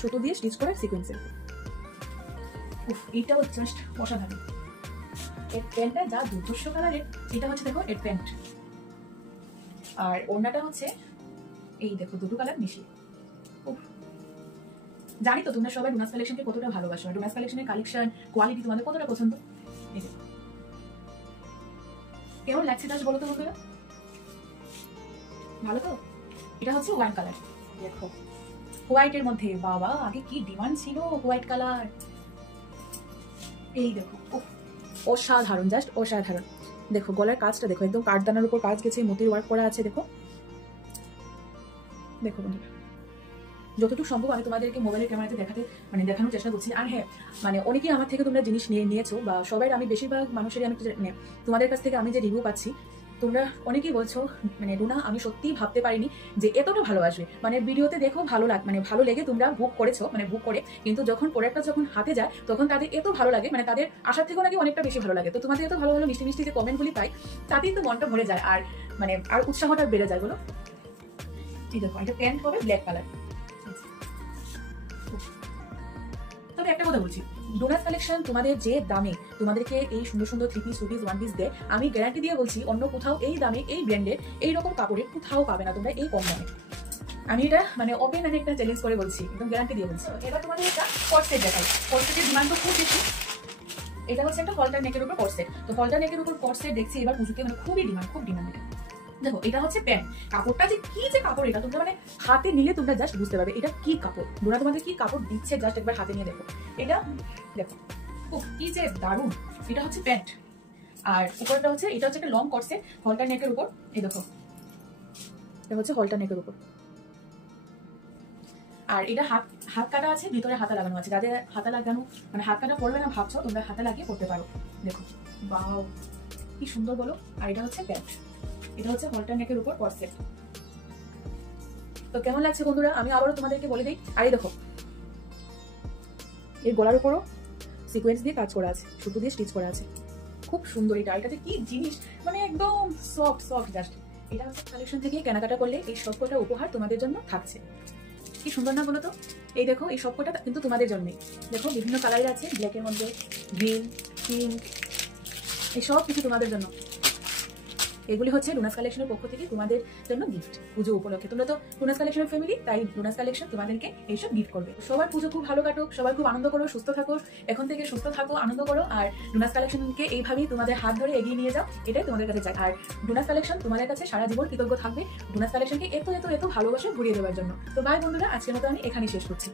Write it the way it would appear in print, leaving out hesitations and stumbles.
সুতো দিয়ে স্টিচ করা সিকোয়েন্সের। উফ, এটাও জাস্ট অসাধারণ। এর প্যান্টটা যা দুর্ধর্ষ কালারের, এটা হচ্ছে দেখো এর প্যান্ট, আর ওড়নাটা হচ্ছে এই দেখো দুটো কালার মিশিয়ে। উফ, জানি তো তোমরা সবাই ডুনাস কালেকশনকে কতটা ভালোবাসো, আর ডুনাস কালেকশনের কালেকশন কোয়ালিটি তোমাদের কতটা পছন্দ। এই দেখো কেমন লাগছে জাস্ট বলো তো বন্ধুরা, ভালো তো? এটা হচ্ছে হোয়াইট কালার, দেখো হোয়াইটের মধ্যে, বাবা আগে কি ডিমান্ড ছিল হোয়াইট কালার। এই দেখো অসাধারণ, জাস্ট অসাধারণ। দেখো গলার কাজটা দেখো, একদম কাঠদানার উপর কাজ গেছে, মতির ওয়ার্ক করা আছে। দেখো দেখো বন্ধুরা, যতটুকু সম্ভব আমি তোমাদেরকে মোবাইলের ক্যামেরাতে দেখানোর চেষ্টা করছি। আর হ্যাঁ, অনেকেই আমার থেকে তোমরা জিনিস নিয়েছো, বা সবাই, আমি বেশিরভাগ মানুষেরই আমি তোমাদের কাছ থেকে আমি যে রিভিউ পাচ্ছি, তোমরা অনেকেই বলছো রুনা আমি সত্যিই ভাবতে পারিনি যে এতটা ভালোবাসবে। ভিডিওতে দেখো ভালো লেগে তোমরা বুক করেছো, বুক করে, কিন্তু যখন প্রোডাক্টটা যখন হাতে যায় তখন তাদের এত ভালো লাগে, তাদের আশার থেকেও নাকি অনেকটা বেশি ভালো লাগে। তো তোমাদের এত ভালো ভালো মিষ্টি মিষ্টি যে কমেন্টগুলি পাই, তাতেই তো মনটা ভরে যায়, আর আর উৎসাহটা বেড়ে যায়। বলো, ঠিক দেখো এটা প্যান্ট হবে ব্ল্যাক কালার। তবে একটা কথা বলছি, ডোনাস কালেকশন তোমাদের যে দামে তোমাদেরকে এই সুন্দর সুন্দর 3 পিস 2 পিস 1 পিস দেয়, আমি গ্যারান্টি দিয়ে বলছি অন্য কোথাও এই দামে এই ব্র্যান্ডের এইরকম কাপড়ে কোথাও পাবে না তোমরা এই কম দামে। আমি এটা ওপেন একটা চ্যালেঞ্জ করে বলছি, একদম গ্যারান্টি দিয়ে বলছি। এবার তোমাদের একটা কর্সেট দেখাই, কর্সেটের ডিমান্ড তো খুব বেশি। এটা হচ্ছে একটা হলটার নেকের উপর কর্সেট। তো হলটার নেকের উপর কর্সেট দেখছি এবার পুজোতে খুবই ডিমান্ড, খুব ডিমান্ড। দেখো এটা হচ্ছে প্যান্ট, কাপড়টা যে কি যে কাপড়, এটা তোমরা হাতে নিলে তোমরা জাস্ট বুঝতে পারবে এটা কি কাপড়। ডোনা তোমাদের কি কাপড় দিচ্ছে জাস্ট একবার হাতে নিয়ে দেখো। এটা দেখো কি যে দারুণ। এটা হচ্ছে প্যান্ট, আর উপরটা হচ্ছে, এটা হচ্ছে একটা লং কর্সেট হলটার নেকের উপর। এই দেখো এটা হচ্ছে হলটার নেকের উপর, আর এটা হাত কাটা আছে, ভিতরে হাতা লাগানো আছে। যাদের হাতা লাগানো হাত কাটা পড়বে না ভাবছো, তোমরা হাতা লাগিয়ে পড়তে পারো। দেখো বাও কি সুন্দর বলো। আর এটা হচ্ছে প্যান্ট, এটা হচ্ছে হলটার নেকের উপর কর্সেট। তো কেমন লাগছে বন্ধুরা, আমি আবারও তোমাদেরকে বলে দিই। আর এই দেখো এর গলার উপরও সিকোয়েন্স দিয়ে কাজ করা আছে, সুতো দিয়ে স্টিচ করা আছে, খুব সুন্দর। এটাতে কি জিনিস, একদম সফট সফট জাস্ট। এটা হচ্ছে কালেকশন থেকে কেনাকাটা করলে এই সবকটা উপহার তোমাদের জন্য থাকছে। কি সুন্দর না বলো তো? এই দেখো এই সবকটা কিন্তু তোমাদের জন্যই। দেখো বিভিন্ন কালারের আছে, ব্ল্যাকের মধ্যে, গ্রিন, পিঙ্ক, এই সব কিছু তোমাদের জন্য। এগুলি হচ্ছে ডোনাস কালেকশনের পক্ষ থেকে তোমাদের জন্য গিফট পুজো উপলক্ষে। তোমরা তো ডোনাস কালেকশনের ফ্যামিলি, তাই ডোনাস কালেকশন তোমাদেরকে এইসব গিফট করবে। সবার পুজো খুব ভালো কাটুক, সবাই খুব আনন্দ করো, সুস্থ থাকো, এখন থেকে সুস্থ থাকো, আনন্দ করো, আর ডোনাস কালেকশনকে এইভাবেই তোমাদের হাত ধরে এগিয়ে নিয়ে যাও, এটাই তোমাদের কাছে চাই। আর ডোনাস কালেকশন তোমাদের কাছে সারা জীবন কৃতজ্ঞ থাকবে ডোনাস কালেকশনকে এত এত এত ভালোবাসে ঘুরিয়ে দেওয়ার জন্য। তো বাই বন্ধুরা, আজকের মতো আমি এখানেই শেষ করছি।